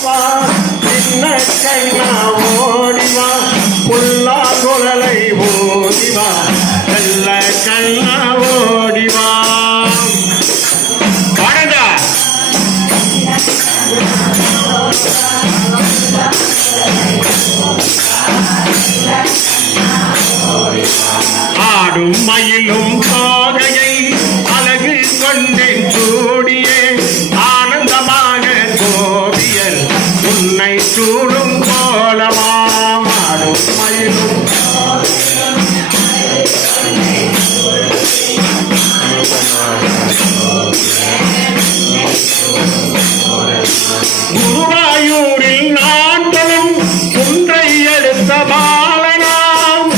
சின்ன கண்ணா ஓடிவா புல்லா குழலை ஓடிவா நல்ல கண்ணா ஓடிவா ஆடும் மயிலும் தோகையை அழகு கொண்டேன் சூடியே ஆனந்தமாக கோபியர் உன்னை சூடும் கோலமாம் ஆடும் மயிலும் குருவாயூரில் நாட்களும் குன்றை எடுத்த பாலனாம்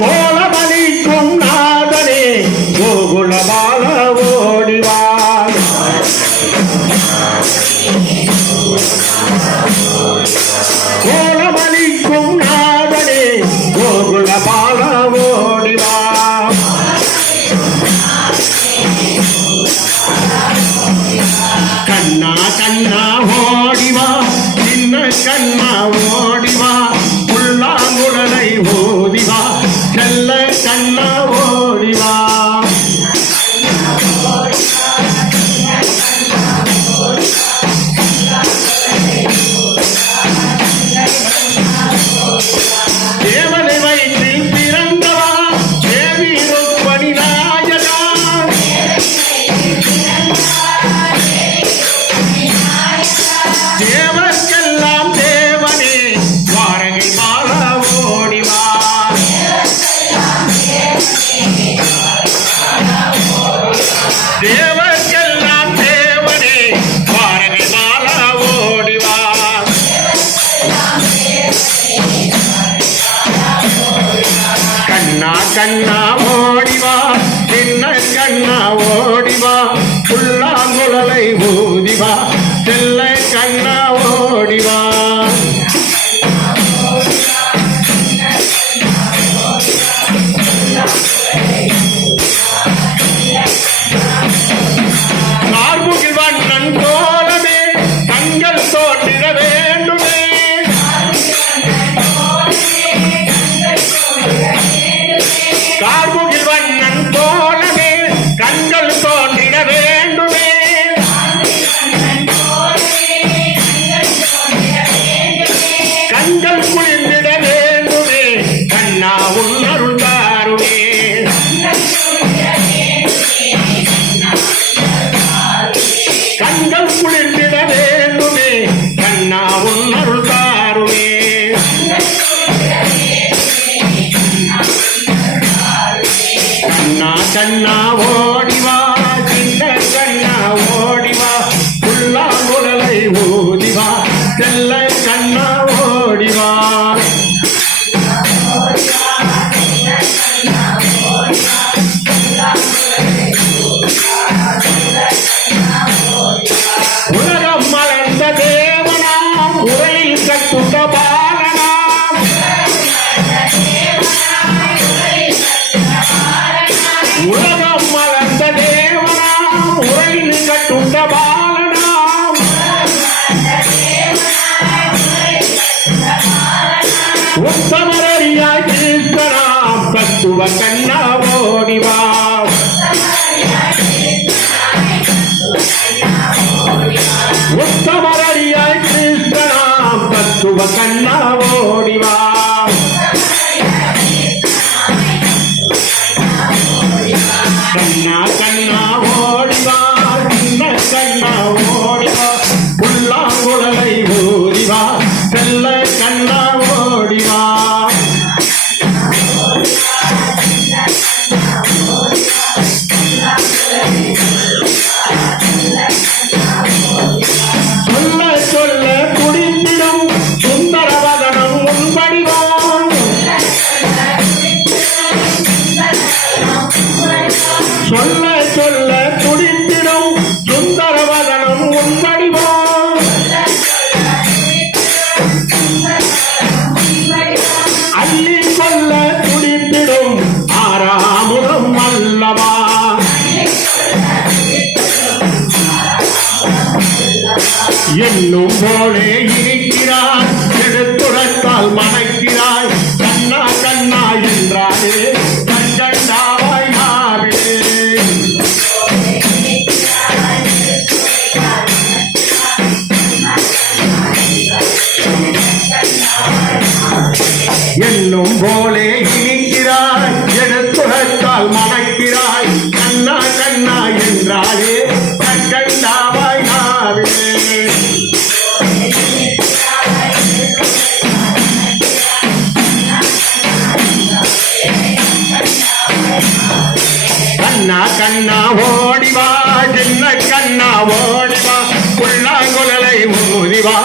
கோலமணிக்கும் நாதனே கோகுலபால ஓடிவார் கோலமணிக்கும் நாதனே கோகுலபால ஓடிவார் கண்ணா கண்ணா ஓடிவா சின்ன கண்ணா ஓடிவா புல்லாங்குழலை ஓடிவா செல்ல கண்ணா ஓடிவா தேவதை வைத்து பிறந்தவா தேவி ருக்மணி நாயகா தேவர்க்கெல்லாம் தேவனே வாரகை மாலா ஓடிவா தேவர்க்கெல்லாம் தேவனே வாரகை மாலா ஓடிவா கண்ணா கண்ணா ஓடிவா சின்ன கண்ணா ஓடிவா புல்லாங்குழலை ஊதிவா செல்ல கண்ணா ஓடிவா கார்முகில் வண்ணன் போலவே கண்கள் தோன்றிட வேண்டுமே கார்முகில் வண்ணன் போலவே கண்கள் தோன்றிட வேண்டுமே கண்கள் குளிர்ந்திட வேண்டுமே கண்ணா உன் அருள் தாருமே கண்கள் குளிர்ந்திட வேண்டுமே கண்ணா உன் அருள் தாருமே கண்ணா கண்ணா ஓடிவா சின்ன கண்ணா ஓடிவா புல்லாங்குழலை ஊதிவா செல்ல கண்ணா ஓடிவா உலகம் மலர்ந்த தேவனாம் உரையில் கட்டுண்ட பாலனாம் உலகம் மலர்ந்த தேவனாம் உரையில் கட்டுண்ட பாலனாம் உத்தமரடியாய் கிருஷ்ணனாம் தத்துவ கண்ணா ஓடிவா உத்தமரடியாய் கிருஷ்ணனாம் தத்துவ கண்ணா ஓடிவா கண்ணா கண்ணா ஓடிவா சின்ன கண்ணா ஓடிவா புல்லாங்குழலை ஓடிவா செல்ல கண்ணா ஓடிவா என்னும் போலே இனிக்கிறாய் எடுத்துரைத்தால் மணக்கிறாய் கண்ணா கண்ணா என்றாலே கண்கண்டாவாய் நாவே என்னும் போலே இனிக்கிறாய் எடுத்துரைத்தால் மணக்கிறாய் கண்ணா கண்ணா என்றாலே கண்கண்டாவாய் நாவே கண்ணா கண்ணா ஓடிவா சின்ன கண்ணா ஓடிவா புல்லாங்குழலை ஊதிவா